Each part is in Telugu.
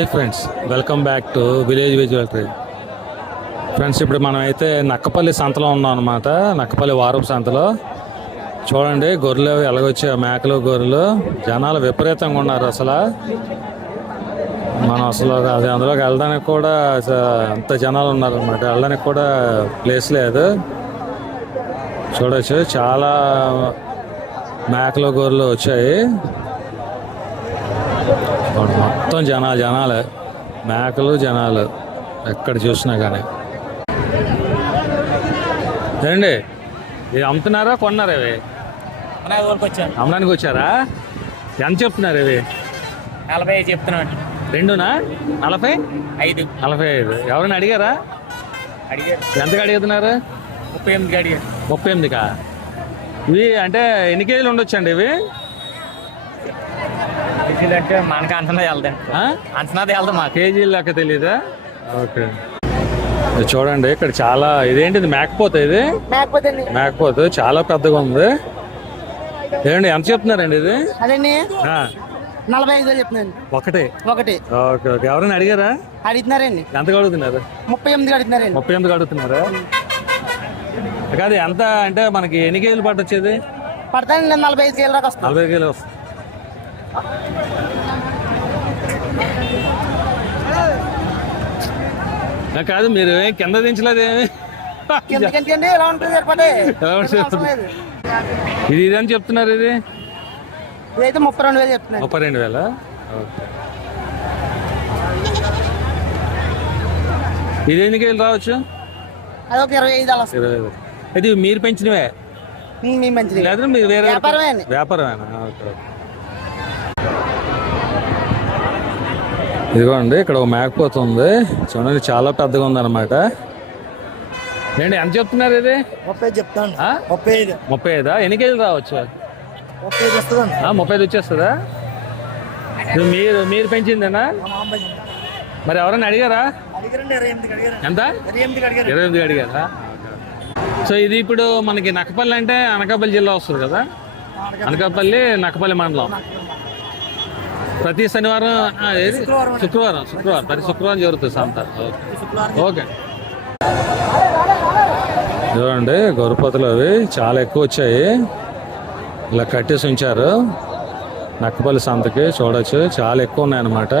Hi friends, welcome back to village visual trade. Friends, ఇప్పుడు మనం అయితే నక్కపల్లి సంతలో ఉన్నాం అనమాట. నక్కపల్లి వారపు సంతలో చూడండి, గొర్రెలు ఎలాగొచ్చాయి, మేకలు గొర్రెలు. జనాలు విపరీతంగా ఉన్నారు అసలు. మనం అసలు అది అందులోకి వెళ్ళడానికి కూడా అంత జనాలు ఉన్నారు అనమాట. వెళ్ళడానికి కూడా ప్లేస్ లేదు. చూడొచ్చు, చాలా మేకలు గొర్రెలు వచ్చాయి. మొత్తం జనాలే, మేకలు జనాలు ఎక్కడ చూసినా కానీ. ఏండి, ఇది అమ్ముతున్నారా కొన్నారా? ఇవి అమ్మడానికి వచ్చారా? ఎంత చెప్తున్నారు ఇవి? 45 చెప్తున్నాను. రెండునా? 45. ఎవరైనా అడిగారా? అడిగారు. ఎంతకు అడుగుతున్నారు? 38 అడిగారు. 38కా? ఇవి అంటే ఎన్ని కేజీలు ఉండొచ్చండి ఇవి? అంటే మనకు అంచనా వెళ్తాం, అంచనా వెళ్తాం. మా కేజీలు లెక్క తెలీదా? ఓకే, చూడండి ఇక్కడ చాలా. ఇదేంటిది? మేకపోతే. ఇది మేకపోతే చాలా పెద్దగా ఉంది. ఏమండి, ఎంత చెప్తున్నారండి ఇది? అదండి 45 చెప్తున్నాను. ఒకటి. Okay okay. ఎవరైనా అడిగారా? అడుగుతున్నారండి. ఎంతకు అడుగుతున్నారు? 38 అడుగుతున్నారండి. 38 అడుగుతున్నారా? కాదు, ఎంత అంటే మనకి ఎన్ని కేజీలు పట్టొచ్చేది? పడతానండి 45 కేజీల దాకా వస్తుంది. 40 కేజీలు వస్తుంది. కాదు, మీరు ఏం కింద దించలేదేమి? ఎలా ఉంటుంది ఇది ఇదని చెప్తున్నారు. ఇది ఇదైతే 32,000 చెప్తున్నారు. 32,000. ఇది ఎన్ని కేజీలు రావచ్చు? అదొక 25 అలా. 25. ఇది మీరు పెంచినవే లేదా మీరు వేరే వ్యాపారమేనా? ఓకే. ఇదిగోండి, ఇక్కడ ఒక మేకపోతుంది. చూడండి, చాలా పెద్దగా ఉందన్నమాట. ఏంటి, ఎంత చెప్తున్నారు ఇది? 35 చెప్తాను. 35. ఎన్ని కేజీలు రావచ్చు? 35 వస్తుందండి. 35 వచ్చేస్తుందా? మీరు పెంచిందేనా? మరి ఎవరైనా అడిగారా? ఎంత? 28 అడిగారా? సో ఇది ఇప్పుడు మనకి నక్కపల్లి అంటే అనకాపల్లి జిల్లా వస్తుంది కదా. అనకాపల్లి నక్కపల్లి మండలం. ప్రతి శనివారం శుక్రవారం ప్రతి శుక్రవారం జరుగుతుంది సంత. ఓకే. చూడండి, గొర్రెపోతులు అవి చాలా ఎక్కువ వచ్చాయి. ఇలా కట్టేసి ఉంచారు నక్కపల్లి సంతకి. చూడొచ్చు, చాలా ఎక్కువ ఉన్నాయన్నమాట.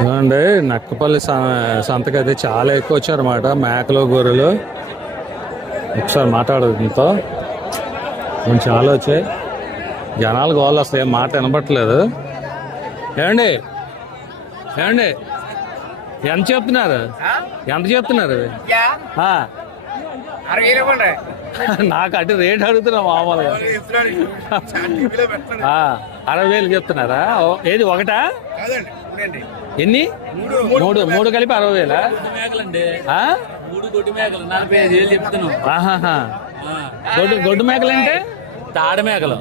చూడండి, నక్కపల్లి సంతకి అయితే చాలా ఎక్కువ వచ్చారన్నమాట, మేకలు గొర్రెలు. ఒకసారి మాట్లాడదు దీంతో. చాలా వచ్చాయి. జనాలు గోళ్ళు అసలు ఏం మాట వినబట్టలేదు. ఏమండి ఎంత చెప్తున్నారు? నాకు అటు రేట్ అడుగుతున్నా మామూలుగా. 60,000 చెప్తున్నారా? ఏది ఒకటా? ఎన్ని? మూడు కలిపి 60,000. గొడ్డు మేకలు అంటే తాడు మేకలు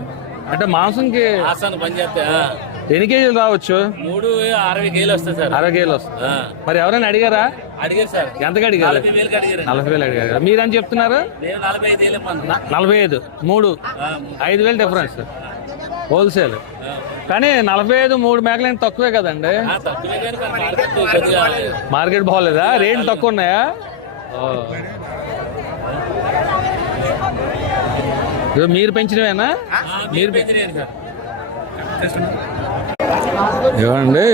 అంటే మాంసంకి పనిచేస్తా. ఎన్ని కేజీలు రావచ్చు? 60 కేజీలు వస్తాయి సార్. 60 కేజీలు వస్తుంది. మరి ఎవరైనా అడిగారా? అడిగారు సార్. ఎంతకు అడిగారు? 40,000 అడిగారు. మీరేం చెప్తున్నారు? 45. 5,000 డిఫరెన్స్ హోల్సేల్. కానీ 45 3 మేకలు తక్కువే కదండి. మార్కెట్ బాగోలేదా? రేట్లు తక్కువ ఉన్నాయా? మీరు పెంచినవేనా? ఇవ్వండి,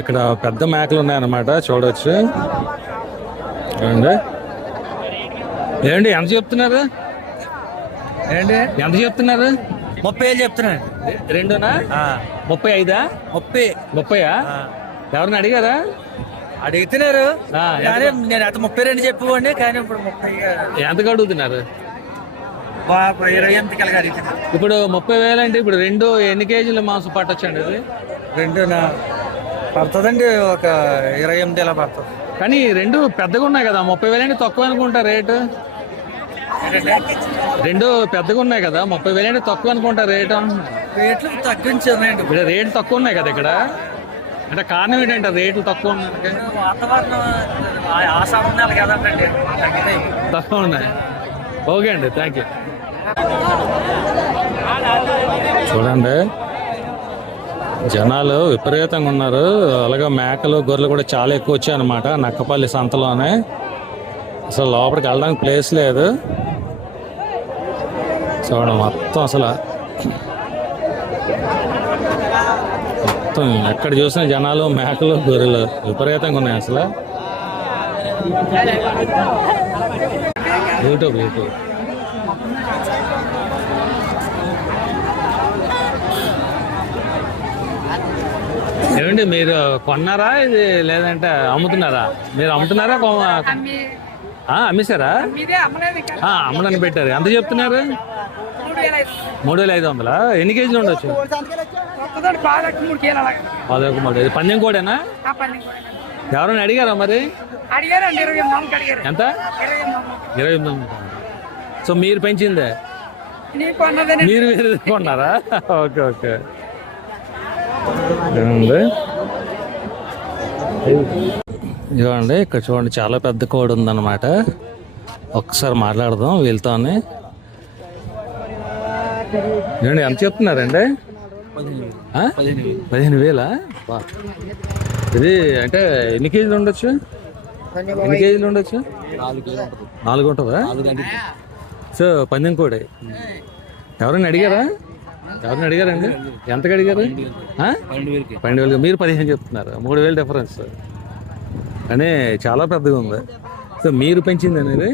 ఇక్కడ పెద్ద మేకలు ఉన్నాయన్నమాట. చూడవచ్చు. ఏంటి, ఎంత చెప్తున్నారు? 30,000 చెప్తున్నాను. రెండునా? 35. 30. ఎవరిని అడిగారా? అడుగుతున్నారు. నేను అత 32 చెప్పుకోండి, కానీ ఇప్పుడు 30 ఎంతకు అడుగుతున్నారు? 28 కలిగారు. ఇప్పుడు 30,000 అంటే ఇప్పుడు రెండు ఎన్ని కేజీల మాంసం పట్టొచ్చండి? అది రెండునా పడుతుందండి, ఒక 28 ఇలా పడుతుంది. కానీ రెండు పెద్దగా ఉన్నాయి కదా. 30,000 అంటే తక్కువ అనుకుంటా రేటు. రెండు పెద్దగా ఉన్నాయి కదా, 30,000 అంటే తక్కువ అనుకుంటా రేటు. రేట్లు తగ్గించారండి. ఇప్పుడు రేట్లు తక్కువ ఉన్నాయి కదా ఇక్కడ. అంటే కారణం ఏంటంటే రేట్లు తక్కువ ఉన్నాయి. వాతావరణం కదండి, తక్కువ ఉన్నాయి. ఓకే అండి, థ్యాంక్ యూ. చూడండి జనాలు విపరీతంగా ఉన్నారు. అలాగే మేకలు గొర్రెలు కూడా చాలా ఎక్కువ వచ్చాయి అనమాట నక్కపల్లి సంతలోనే. అసలు లోపలికి వెళ్ళడానికి ప్లేస్ లేదు. చూడండి మొత్తం అసలు మొత్తం ఎక్కడ చూసినా జనాలు మేకలు గొర్రెలు విపరీతంగా ఉన్నాయి అసలు. యూట్యూబ్ ఏమండి మీరు కొన్నారా ఇది లేదంటే అమ్ముతున్నారా? మీరు అమ్ముతున్నారా అమ్మేశారా? అమ్మడానికి పెట్టారు. ఎంత చెప్తున్నారు? 3,500. ఎన్ని కేజీలు ఉండొచ్చు? 13. పందెం కోడేనా? ఎవరైనా అడిగారా మరి? ఎంత? 28. సో మీరు పెంచిందే మీరు కొన్నారా? Okay okay. ఇదిగోండి ఇక్కడ చూడండి చాలా పెద్ద కోడి ఉందన్నమాట. ఒక్కసారి మాట్లాడదాం వీళ్ళతోనే. ఏమండి ఎంత చెప్తున్నారండి? 15,000. ఇది అంటే ఎన్ని కేజీలు ఉండొచ్చు? 4 ఉంటుందా? సో పందెం కోడి ఎవరైనా అడిగారండి? ఎంతకు అడిగారు? 12,000. మీరు 15 చెప్తున్నారు. 3,000 డిఫరెన్స్ అని చాలా పెద్దగా ఉంది. సో మీరు పెంచింది అనేది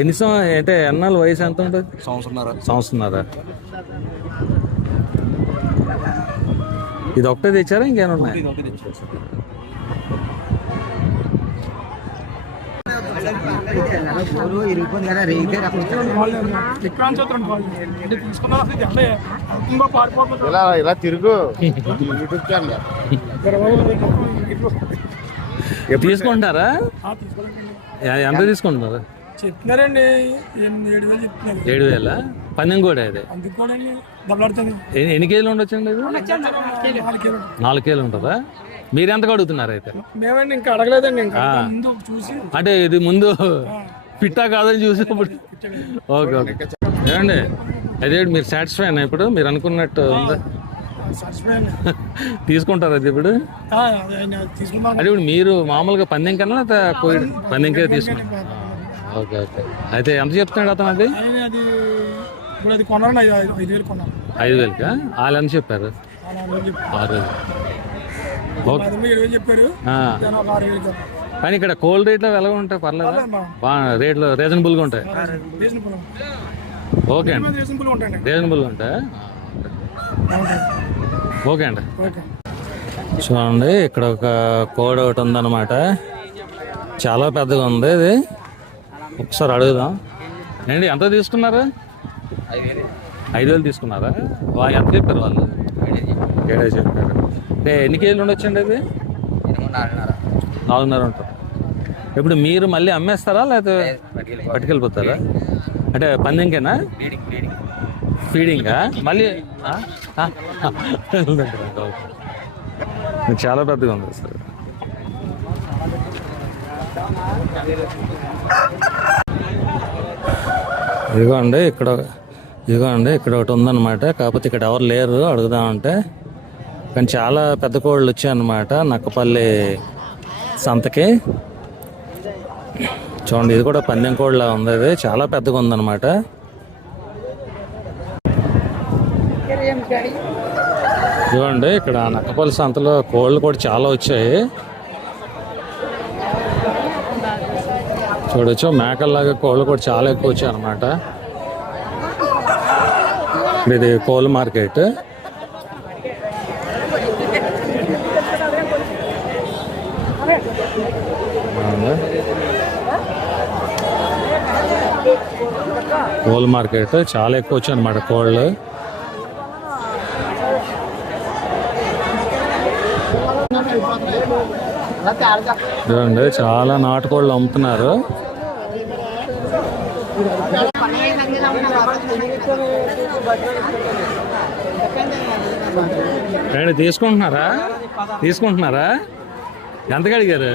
ఎన్ని అంటే ఎన్నాళ్ళు వయసు ఎంత ఉంటుంది? సంవత్సరంన్నర. ఇది ఒకటే తెచ్చారా ఇంకేమైనా ఉన్నాయి? ఇలా తిరుగు యూట్యూబ్ ఛానల్ తీసుకుంటారా? ఎంత తీసుకుంటున్నారు? చెప్తున్నారండి 7,000 చెప్తున్నారు. 7,000. పందెం కూడా ఇది ఎన్ని కేజీలు ఉండొచ్చండి? 4 కేజీలు ఉంటుందా? మీరు ఎంతకు అడుగుతున్నారు అయితే? మేమండి ఇంకా అడగలేదండి. ఇంకా ముందు చూసి అంటే ఇది ముందు పిట్టా కాదని చూసినప్పుడు. Okay okay. ఏమండి అదే మీరు సాటిస్ఫై అయినా ఇప్పుడు మీరు అనుకున్నట్టు ఉందా? తీసుకుంటారు అది ఇప్పుడు? అంటే ఇప్పుడు మీరు మామూలుగా పందెం కన్నా పందెంకే తీసుకుంటారు? Okay okay. అయితే ఎంత చెప్తున్నాడు అతను? అది 5,000కా? వాళ్ళు ఎంత చెప్పారు? 6,000. కానీ ఇక్కడ కోల్డ్ రేట్లో ఎలా ఉంటాయి? పర్లేదా? రేట్లు రీజనబుల్గా ఉంటాయి. ఓకే అండి. రీజనబుల్గా ఉంటాయి. ఓకే అండి. చూడండి ఇక్కడ ఒక కోడ్ ఒకటి ఉందన్నమాట. చాలా పెద్దగా ఉంది ఇది. ఒకసారి అడుగుదాం. ఏంటి ఎంత తీసుకున్నారు? 5,000 తీసుకున్నారా? ఎంత చెప్పారు వాళ్ళు? 7 చెప్పారు. అంటే ఎన్ని కేజీలు ఉండొచ్చండి అది? 4.5 ఉంటుంది. ఇప్పుడు మీరు మళ్ళీ అమ్మేస్తారా లేకపోతే పట్టుకెళ్ళిపోతారా? అంటే పందెంకేనా? ఫీడింగా మళ్ళీ? చాలా పెద్దగా ఉంది సార్. ఇదిగోండి ఇక్కడ ఒకటి ఉందన్నమాట. కాకపోతే ఇక్కడ ఎవరు లేరు అడుగుదామంటే. కానీ చాలా పెద్ద కోళ్ళు వచ్చాయన్నమాట నక్కపల్లి సంతకి. చూడండి ఇది కూడా పందెం కోళ్ళ ఉంది. ఇది చాలా పెద్దగా ఉందన్నమాట. ఇదిగోండి ఇక్కడ నక్కపల్లి సంతలో కోళ్ళు కూడా చాలా వచ్చాయి. చూడొచ్చు మేకల్లాగా కోళ్ళు కూడా చాలా ఎక్కువ వచ్చాయి అన్నమాట. ఇది కోళ్ళ మార్కెట్. కోళ్ళ మార్కెట్ చాలా ఎక్కువ వచ్చాయి అన్నమాట కోళ్ళు. చూడండి చాలా నాటుకోళ్ళు అమ్ముతున్నారు. తీసుకుంటున్నారా? ఎంతగా అడిగారు?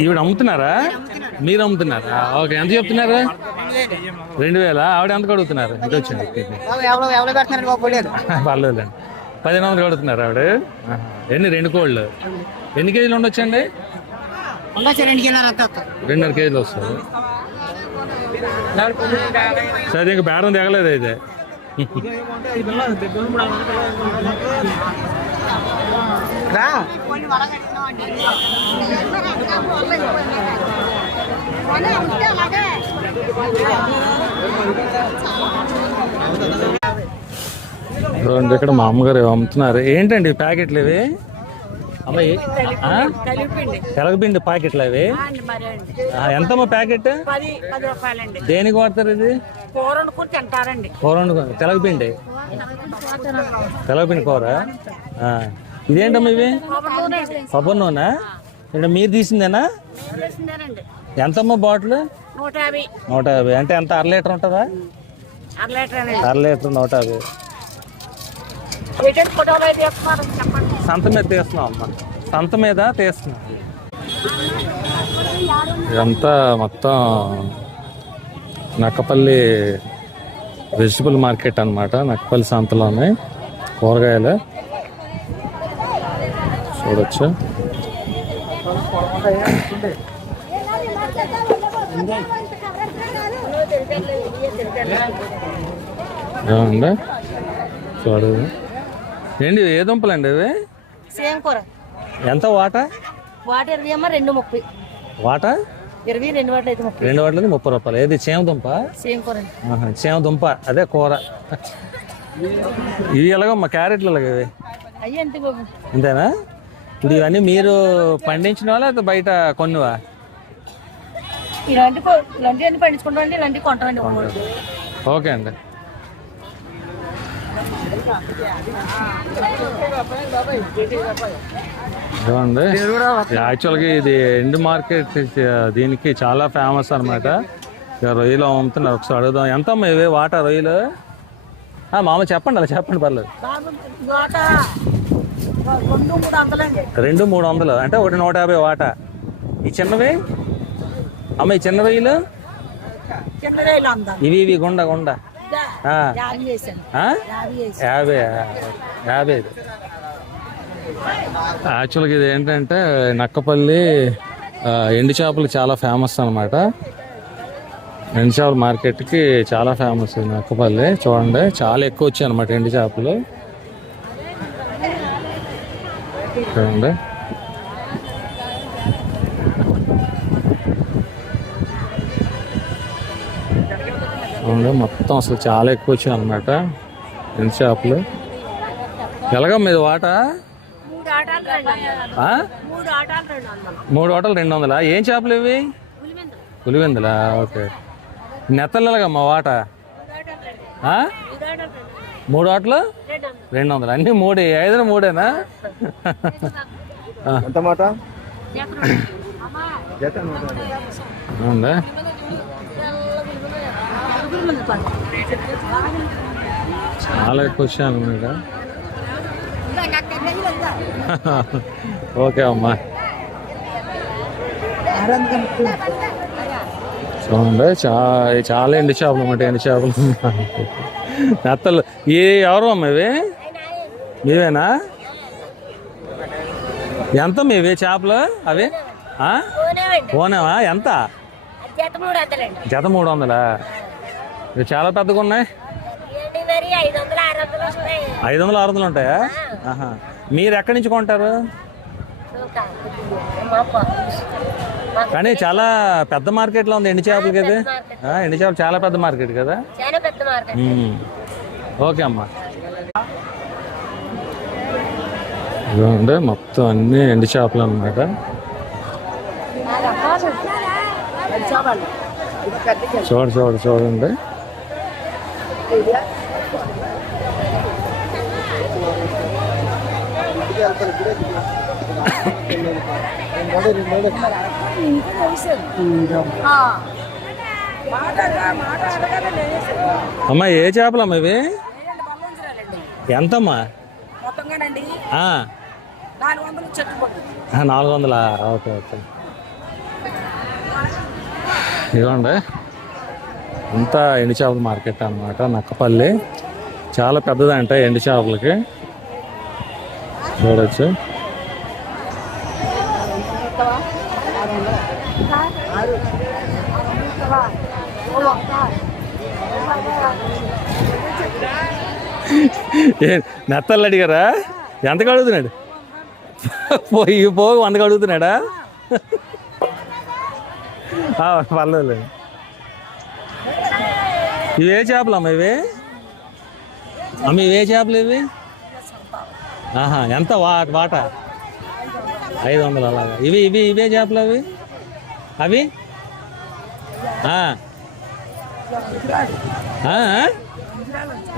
ఈవిడ అమ్ముతున్నారా? మీరు అమ్ముతున్నారా? ఓకే. ఎంత చెప్తున్నారు? 2000 ఆవిడ ఎంత కడుగుతున్నారు? ఇది వచ్చింది ఎవరో పెడుతున్నారండి బాబు లేదు. పర్లేదండి. 1500 కడుగుతున్నారు ఆవిడ. ఎన్ని 2 కోళ్ళు ఎన్ని కేజీలు ఉండొచ్చండి? 2.5 కేజీలు వస్తుంది. సరే ఇంక బేరం దిగలేదు అయితే. ఇక్కడ మా అమ్మగారు అమ్ముతున్నారు. ఏంటండి ప్యాకెట్లు ఇవి? అమ్మాయి తెలగపిండి ప్యాకెట్లు అవి ఎంతమ్మా ప్యాకెట్? 10 రూపాయలండి. దేనికి వాడతారు ఇది? కూర వండుకుని తింటారండి. కూర వండుకుని తెలగపిండి కూర. ఇదేంటమ్మా ఇవి? కొబ్బరి నూనె. అంటే మీరు తీసిందేనా? ఎంతమ్మా బాటిల్? 150. అంటే ఎంత? 1/2 లీటర్ ఉంటుందా? 1/2 లీటర్ 150. సంత మీద తీస్తున్నాం అమ్మా, సంత మీద తీస్తున్నాం. ఇదంతా మొత్తం నక్కపల్లి వెజిటబుల్ మార్కెట్ అన్నమాట. నక్కపల్లి సంతలోనే కూరగాయలు చూడొచ్చు. ఏమండి చూడు. ఏంటి ఏ దుంపలండి ఇవి? సేమ్ కూర. ఎంత వాటా? వాట 20 అమ్మ, 2.30. వాటా 20, 2 వాటలు అయితే 30. 2 వాటలకి 30 రూపాయలు. ఏది చేమ దుంప? సేమ్ కూర. చేమ దుంప అదే కూర. ఇవి ఎలాగమ్మా క్యారెట్లు ఎలాగ ఇవి? అయ్యి అంతే బాబు. అంతేనా? ఇప్పుడు ఇవన్నీ మీరు పండించిన లేదా బయట కొన్నివా? ఇలాంటివన్నీ పండించుకుంటామండి, ఇలాంటివి కొంటామండి. ఓకే అండి. చూడండి, యాక్చువల్గా ఇది ఎండ్ మార్కెట్ దీనికి చాలా ఫేమస్ అనమాట. రొయ్యలు అమ్ముతున్నారు. ఒకసారి అడుగుదాం. ఎంతమ్మా ఇవి వాటా రొయ్యలు? మామ చెప్పండి, అలా చెప్పండి పర్లేదు. 200-300 అంటే 150 వాటా. ఈ చిన్నవి అమ్మ, ఈ చిన్న రొయ్యలు ఇవి గుండ 50. యాక్చువల్గా ఇది ఏంటంటే నక్కపల్లి ఎండు చేపలు చాలా ఫేమస్ అనమాట. ఎండు చేపల మార్కెట్కి చాలా ఫేమస్ నక్కపల్లి. చూడండి, చాలా ఎక్కువ వచ్చాయి అనమాట ఎండు చేపలు. చూడండి, మొత్తం అసలు చాలా ఎక్కువ వచ్చాయి అనమాట ఎండు చేపలు. ఎలాగ మీద వాటా? 3 వాటలు 200. ఏం చేపలు ఇవి? పులివెందులా? ఓకే. నెత్తలు ఎలాగమ్మా వాటా? 3 వాటలు 200. అన్ని 3. 5 3ఏనా? అవునా? చాలా ఎక్కువ వచ్చాను అనమాట. ఓకే అమ్మా. చూడండి, చాలా ఎండు చేపలు అన్నమాట. ఎండు చేపలు నెత్తలు. ఎవరు అమ్మ ఇవి? మీవేనా? ఎంత మీవి చేపలు అవి? పోనేవా? ఎంత? జత 300. ఇవి చాలా పెద్దగా ఉన్నాయి. 500-600 ఉంటాయా? మీరు ఎక్కడి నుంచి కొంటారు? కానీ చాలా పెద్ద మార్కెట్లో ఉంది ఎండు చేపలకి. ఇది ఎండు చేపలు చాలా పెద్ద మార్కెట్ కదా. ఓకే అమ్మా. ఇదిగోండి, మొత్తం అన్ని ఎండు చేపలు అన్నమాట. చూడండి. అమ్మా, ఏ చేపలు అమ్మా ఇవి? ఎంతమ్మా? 400. ఓకే. ఇదిగోండి, అంతా ఎండు చేపల మార్కెట్ అన్నమాట నక్కపల్లి. చాలా పెద్దదంట ఎండు చేపలకి, చూడొచ్చు. నెత్తలు అడిగారా? ఎంతకు అడుగుతున్నాడు? పోయి 100కు అడుగుతున్నాడా? పర్లేదు. ఇవే చేపలు అమ్మ? ఇవి అమ్మ ఇవే చేపలు ఇవి? ఎంత వాట? 500 అలాగా. ఇవే చేపలు అవి? అవి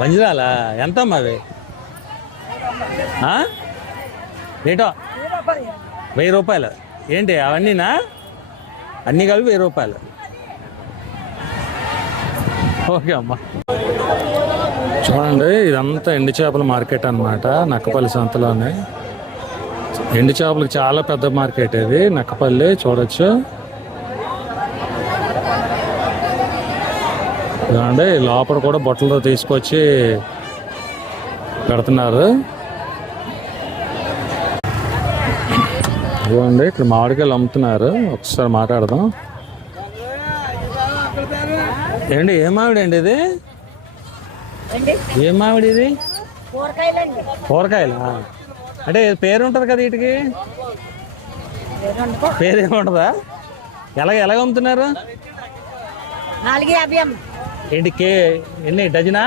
వంజరాలా? ఎంతమ్మా అవి? రేటో 1000 రూపాయలు. ఏంటి అవన్నీనా? అన్నీ కలిపి 1000 రూపాయలు. ఓకే అమ్మా. చూడండి, ఇదంతా ఎండు చేపల మార్కెట్ అన్నమాట నక్కపల్లి సంతలోనే. ఎండు చేపలకు చాలా పెద్ద మార్కెట్ ఇది నక్కపల్లి, చూడొచ్చు. చూడండి, లోపల కూడా బొట్టలతో తీసుకొచ్చి పెడుతున్నారు. చూడండి, ఇక్కడ మామిడికాయలు అమ్ముతున్నారు. ఒకసారి మాట్లాడదాం. ఏంటి, ఏం మామిడి అండి ఇది? ఏం మామిడి ఇది? కూరకాయలా? అంటే పేరు ఉంటుంది కదా వీటికి? పేరు ఏముంటుందా? ఎలాగ అమ్ముతున్నారు? 450. ఏంటి ఎన్ని డజనా?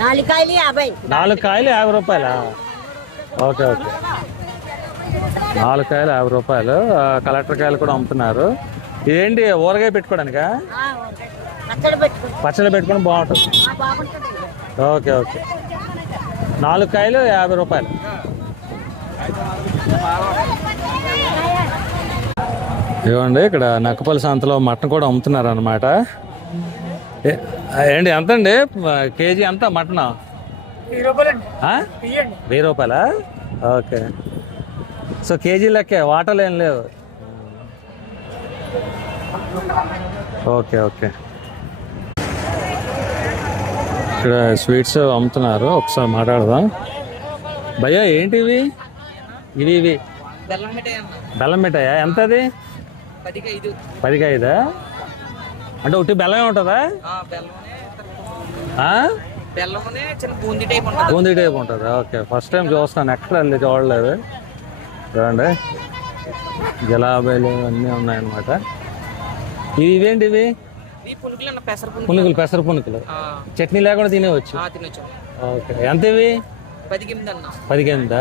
4 కాయలు 50. 4 కాయలు 50 రూపాయలా? ఓకే ఓకే, 4 కాయలు 50 రూపాయలు. కలెక్టర్ కాయలు కూడా అమ్ముతున్నారు. ఇదేంటి, ఊరగాయ పెట్టుకోవడానికా? పచ్చడి పెట్టుకోవడం బాగుంటుంది. ఓకే ఓకే, 4 కాయలు 50 రూపాయలు. ఇవ్వండి, ఇక్కడ నక్కపల్లి సంతలో మటన్ కూడా అమ్ముతున్నారు అన్నమాట. ఏంటి ఎంత అండి కేజీ? ఎంత మటన్? 1000 రూపాయలా? ఓకే. సో కేజీ లెక్కే, వాటలు ఏం లేవు. Okay okay. ఇక్కడ స్వీట్స్ అమ్ముతున్నారు. ఒకసారి మాట్లాడదాం. భయ్యా ఏంటివి? ఇవి బెల్లం మిఠాయా? ఎంత అది? 10కి 5. అంటే ఒకటి బెల్లమే ఉంటుందా? బూందీ టైప్ ఉంటుంది. ఓకే, ఫస్ట్ టైం చూస్తాను, ఎక్కడ వెళ్ళి చూడలేదు. చూడండి, జలాబీలు అన్నీ ఉన్నాయన్నమాట. ఇవేంటివి? పునుకులు, పెసర పునుకులు. చట్నీ లేకుండా తినేవచ్చు. ఓకే, ఎంత ఇవి? 18.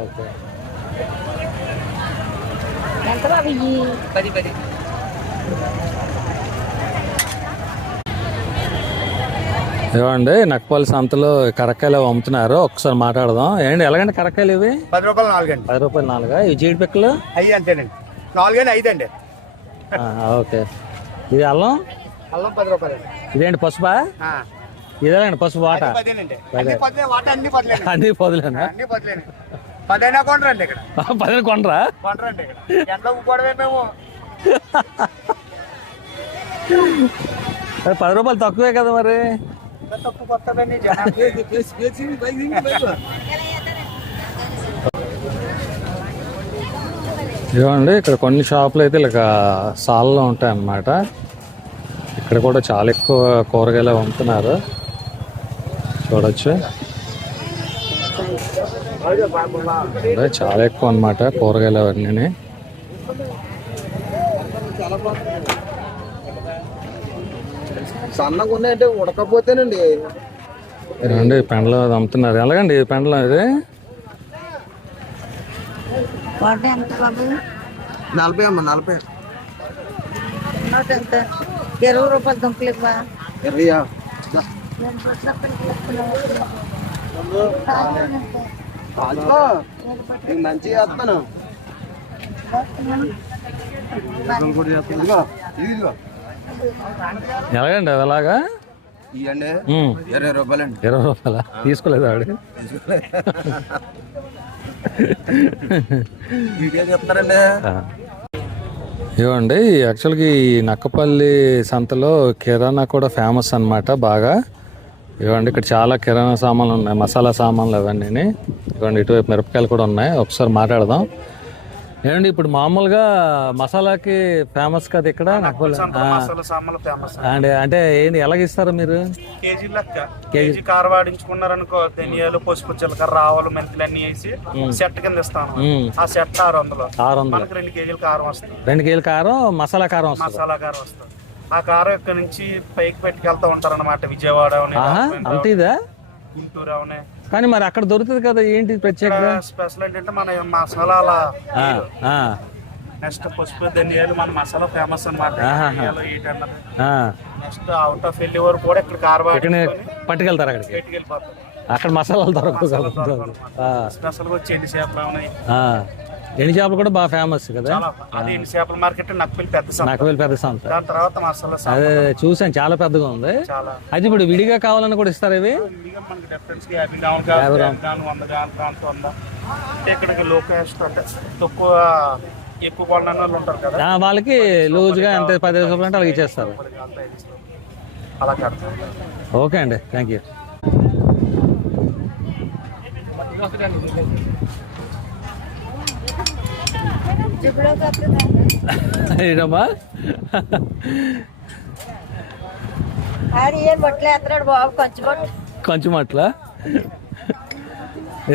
ఓకే. ఇవ్వండి, నక్కపల్లి సంతలో కరక్కాయలు అమ్ముతున్నారు. ఒకసారి మాట్లాడదాం. ఏంటి, ఎలాగండి కరక్కాయలు ఇవి? 10 రూపాయలు 4 అండి. 10 రూపాయలు 4. ఇవి జీడి పిక్కలు? 5 అంతేనండి. 4 అని 5 అండి. ఓకే. ఇది అల్లం? అల్లం 10 రూపాయలు. ఇదేంటి, పసుపా? ఇదేనండి పసుపు వాట? అన్ని పొదులేనా? 10 అయినా కొంటారండి ఇక్కడ. 10 కొంటరా? కొంటారండి ఇక్కడ. ఎంత ఊపడమే మేము. 10 రూపాయలు తక్కువే కదా మరి. తక్కువ కొత్తదండి. ఇవ్వండి, ఇక్కడ కొన్ని షాపులు అయితే ఇలా సాల్లో ఉంటాయి అన్నమాట. ఇక్కడ కూడా చాలా ఎక్కువ కూరగాయలు అమ్ముతున్నారు, చూడొచ్చు. చాలా ఎక్కువ అన్నమాట కూరగాయలు అవన్నీ. సన్నగా ఉన్నాయంటే ఉడకపోతేనండి. ఏమండి, పెండలు అమ్ముతున్నారు. ఎలాగండి పెండలం ఇది? 40 అమ్మ. 40. 20 రూపాయలు దుంపలు ఇవ్వ. 20. మంచిగా చేస్తాను. ఎలాగండి అది? అలాగా ఇవ్వండి. 20 రూపాయలండి. 20 రూపాయల తీసుకోలేదు ఆవిడ. వీడియో చెప్తారండి. ఇవ్వండి యాక్చువల్గా ఈ నక్కపల్లి సంతలో కిరాణా కూడా ఫేమస్ అన్నమాట బాగా. ఇవ్వండి ఇక్కడ చాలా కిరాణా సామాన్లు ఉన్నాయి, మసాలా సామాన్లు అవన్నీ. ఇవ్వండి ఇటువైపు మిరపకాయలు కూడా ఉన్నాయి, ఒకసారి మాట్లాడదాం. ఏమండి ఇప్పుడు మామూలుగా మసాలాకి ఫేమస్ కదా ఇక్కడ నక్కపల్లి. అండ్ అంటే ఏంటి ఎలాగ ఇస్తారు మీరు? కేజీ లెక్క. కేజీ కారం వాడించుకున్నారనుకో, ధనియాలు, పసుపు, జీలకర్ర, ఆవాలు, మెంతులు అన్ని వేసి సెట్ కింద ఇస్తాను. ఆ సెట్ 600. మనకి 2 కేజీల కారం వస్తుంది. 2 కేజీల కారం మసాలా కారం వస్తుంది. మసాలా కారం వస్తుంది. ఆ కారం ఇక్కడ నుంచి పైకి పెట్టుకెళ్తా ఉంటారు అనమాట. విజయవాడ అంతే ఇదా? గుంటూరు అవునే. కానీ మరి అక్కడ దొరుకుతుంది కదా, ఏంటి ప్రత్యేకంగా స్పెషల్ ఏంటంటే మన మసాలా నెక్స్ట్ పసుపు, ధనియాలు మన మసాలా ఫేమస్ అనమాట. నెక్స్ట్ అవుట్ ఆఫ్ వెళ్ళే వరకు కూడా ఇక్కడ కారం పట్టుకెళ్తారు, అక్కడికి పెట్టుకెళ్ళిపోతారు. అక్కడ మసాలాలు దొరకదు. స్పెషల్ గా వచ్చి ఎండి చేపలు ఉన్నాయి. ఎండి చేపలు కూడా బాగా ఫేమస్ కదా. అది ఎండి చేపల మార్కెట్ నక్కపల్లి పెద్ద సంత. దాని తర్వాత మసాలా అదే చూసాను, చాలా పెద్దగా ఉంది. అది ఇప్పుడు విడిగా కావాలని కూడా ఇస్తారు ఇవి. మనకి డిఫరెన్స్ 50 గ్రాములు 100 గ్రాములు ఇక్కడికి లో కాస్ట్ అంటే తక్కువ ఎక్కువ కొన్న వాళ్ళు ఉంటారు కదా, వాళ్ళకి లూజ్ గా ఎంత 15 రూపాయలు అంటే అలాగే ఇచ్చేస్తారు. అలా కాదు. ఓకే అండి, థ్యాంక్ యూ. ఏంటమ్మా కొంచెం అట్ల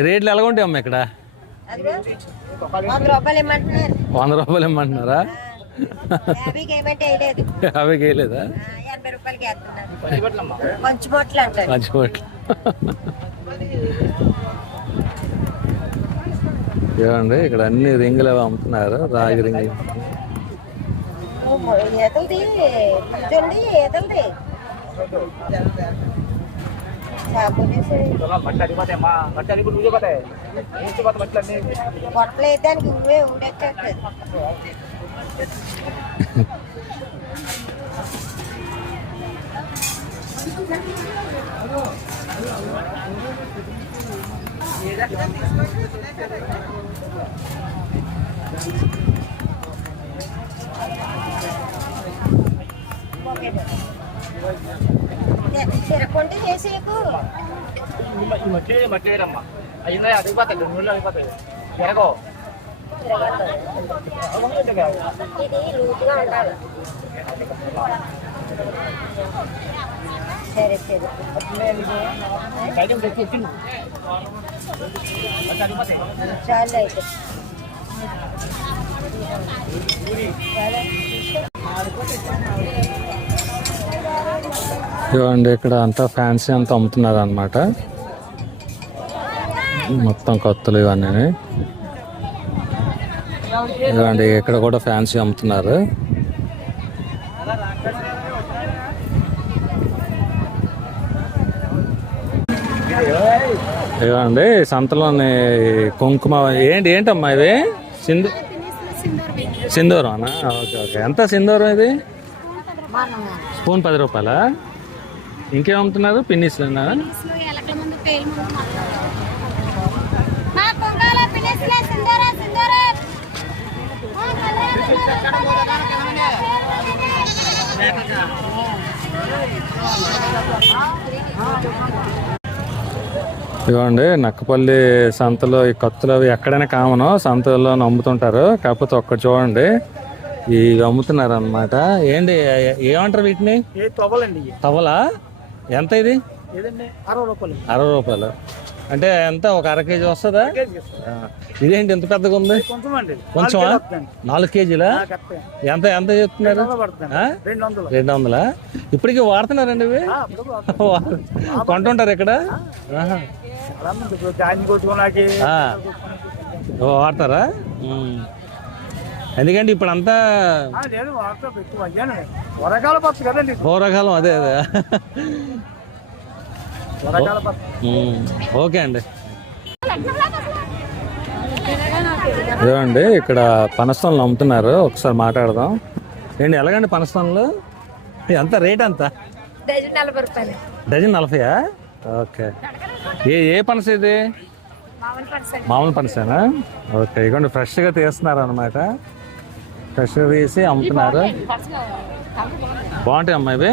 రేట్లు ఎలా ఉంటాయి అమ్మ ఇక్కడ? 100 రూపాయలు ఇమ్మంటున్నారు. 100 రూపాయలు ఇమ్మంటున్నారా? 50 వేయలేదా? 80 రూపాయలకి వేస్తున్నారు. మంచి బొట్లు అంటారు. మంచి బొట్లు. ఏమండి ఇక్కడ అన్ని రింగులు అవి అమ్ముతున్నారు, రాగి రింగులు. కొట్టలేదానికి ఊడెక్కట్లేదు. తిరగకుండా చేసేకు మట్టిరమ్మా అయిందా? అడిగిపోతాయి 2 రోజులు అడిగిపోతాయి. తిరగో ఇది లూజ్గా ఉండాలి. సరే చాలు అయితే. ఇవ్వండి ఇక్కడ అంతా ఫ్యాన్సీ అంతా అమ్ముతున్నారు అన్నమాట, మొత్తం కొత్తలు ఇవన్నీ. ఇవ్వండి ఇక్కడ కూడా ఫ్యాన్సీ అమ్ముతున్నారు. ఇవ్వండి సంతలోని కుంకుమ ఏంటమ్మా ఇవి? సింధూరం అన్నా? Okay okay. ఎంత సింధూరం ఇది? స్పూన్ 10 రూపాయలా? ఇంకేం అమ్ముతున్నారు? పిన్నిస్లేనా? ఇదిగోండి నక్కపల్లి సంతలో ఈ కత్తులు అవి ఎక్కడైనా కామను, సంతలో అమ్ముతుంటారు. కాకపోతే ఒక్కటి చూడండి, ఇవి అమ్ముతున్నారు అన్నమాట. ఏంటి ఏమంటారు వీటిని? తవలా? ఎంత ఇది? 60 రూపాయలు. అంటే ఎంత, ఒక 1/2 కేజీ వస్తుందా? ఇదేంటి ఎంత పెద్దగా ఉంది? కొంచెం 4 కేజీలా? ఎంత ఎంత చెప్తున్నారు? 200. ఇప్పటికీ వాడుతున్నారండి ఇవి? కొంటుంటారు ఇక్కడ? వాడతారా? ఎందుకంటే ఇప్పుడు అంతా పూర్వకాలం. అదే అదే. ఓకే అండి. ఇదిగోండి ఇక్కడ పనస్తోన్లు అమ్ముతున్నారు, ఒకసారి మాట్లాడదాం. ఏంటి ఎలాగండి పనస్తోన్లు? ఎంత రేట్ ఎంత? డజన్ 40 రూపాయలు. డజన్ 40యా? ఓకే. ఏ పనస ఇది? మామూలు పనసేనా? ఓకే. ఇదిగోండి ఫ్రెష్గా తీస్తున్నారు అనమాట. ఫ్రెష్ వేసి అమ్ముతున్నారు. బాగుంటాయి అమ్మా ఇవి.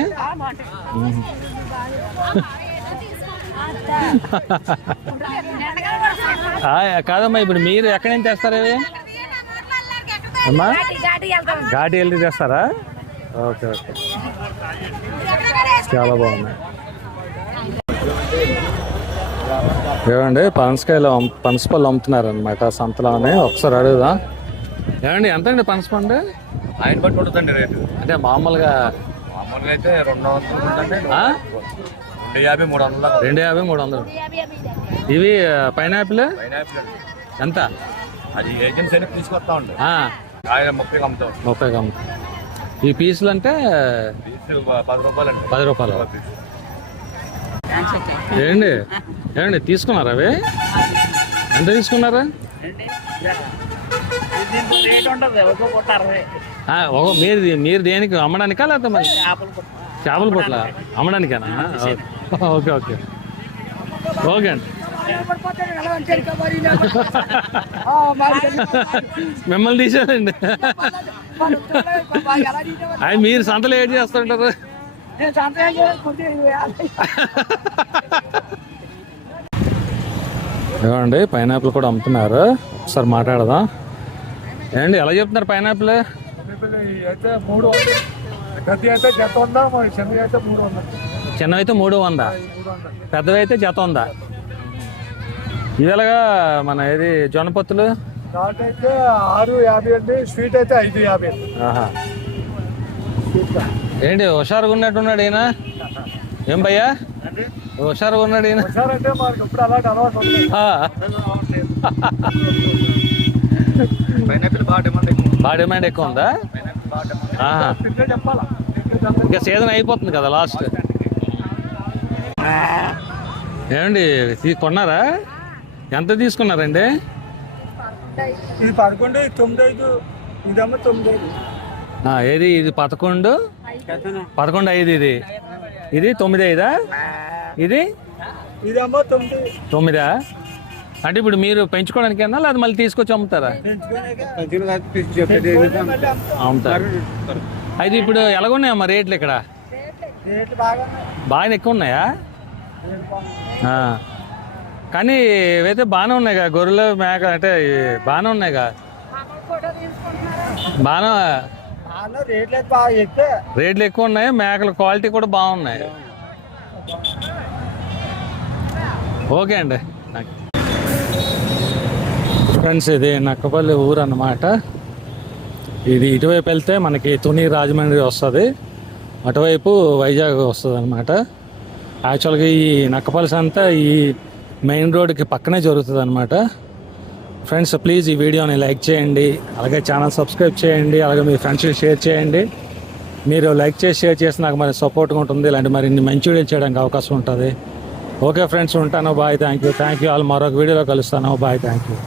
కాదమ్మా, ఇప్పుడు మీరు ఎక్కడి నుంచి తెస్తారు ఇవి అమ్మా? ఘాటి వెళ్ళి తెస్తారా? ఓకే ఓకే, చాలా బాగున్నాయి. ఏమండి పనసకాయలు పనసపళ్ళు అమ్ముతున్నారు అనమాట సంతలోనే. ఒకసారి అడుగుదాం. ఏమండి ఎంత అండి పనసపండు? ఆయన బట్టి ఉంటుందండి రేటు. అంటే మామూలుగా అయితే 200 ఉంటుందండి. 250 300. 250 300. ఇవి పైనాపిల్ ఎంత? అది ఏజెన్సీ అయినా తీసుకొస్తా ఉండే. ఆయన 30 అమ్ముతాం. 30 అమ్ముతాం. ఈ పీసులు అంటే 10 రూపాయలండి. 10 రూపాయలు. ఏండి ఏమండి తీసుకున్నారా అవి? ఎంత తీసుకున్నారా? మీరు దేనికి అమ్మడానికా లేకపోతే మరి చేపల పొట్ల అమ్మడానికేనా? ఓకే ఓకే ఓకే అండి. మిమ్మల్ని తీసానండి. అవి మీరు సంతలో ఏం చేస్తుంటారు? ఏమండి పైనాపిల్ కూడా అమ్ముతున్నారు. ఒకసారి మాట్లాడదాం. ఏమండి ఎలా చెప్తున్నారు పైనాపిల్? చిన్నవైతే 300, పెద్దవైతే జత 100. ఇవేలాగా మన ఏది జొన్నపత్తులు? 650 అండి. స్వీట్ అయితే 550. ఏంటి హుషారుగా ఉన్నట్టున్నాడు ఈయన? ఏం భయ్యా హుషారుగా ఉన్నాడు ఈయన? బాగా డిమాండ్ ఎక్కువ ఉందా? ఇంకా సీజన్ అయిపోతుంది కదా లాస్ట్. ఏమండి కొన్నారా? ఎంత తీసుకున్నారండి? ఇది 11, 95. ఇదమ్మా 95. ఏది ఇది 11, 5 ఇది. ఇది 9 ఇది ఇదమ్మా 9. అంటే ఇప్పుడు మీరు పెంచుకోవడానికేనా లేదా మళ్ళీ తీసుకొచ్చి అమ్ముతారా? అమ్ముతారు. అయితే ఇప్పుడు ఎలాగున్నాయమ్మా రేట్లు ఇక్కడ? బాగా ఎక్కువ ఉన్నాయా? కానీ ఇవైతే బాగానే ఉన్నాయి కదా, గొర్రెలు మేక అంటే బాగానే ఉన్నాయి కదా. బాగా రేట్లు ఎక్కువ ఉన్నాయి, మేకల క్వాలిటీ కూడా బాగున్నాయి. ఓకే అండి. ఫ్రెండ్స్ ఇది నక్కపల్లి ఊరు అన్నమాట. ఇది ఇటువైపు వెళ్తే మనకి తుని రాజమండ్రి వస్తుంది, అటువైపు వైజాగ్ వస్తుంది అనమాట. యాక్చువల్గా ఈ నక్కపల్లి అంతా ఈ మెయిన్ రోడ్కి పక్కనే జరుగుతుంది అనమాట. ఫ్రెండ్స్ ప్లీజ్ ఈ వీడియోని లైక్ చేయండి, అలాగే ఛానల్ సబ్స్క్రైబ్ చేయండి, అలాగే మీ ఫ్రెండ్స్కి షేర్ చేయండి. మీరు లైక్ చేసి షేర్ చేసి నాకు మరి సపోర్ట్గా ఉంటుంది, ఇలాంటి మరిన్ని మంచి వీడియోలు చేయడానికి అవకాశం ఉంటుంది. ఓకే ఫ్రెండ్స్, ఉంటాను. Bye, thank you all. మరొక వీడియోలో కలుస్తాను. Bye, thank you.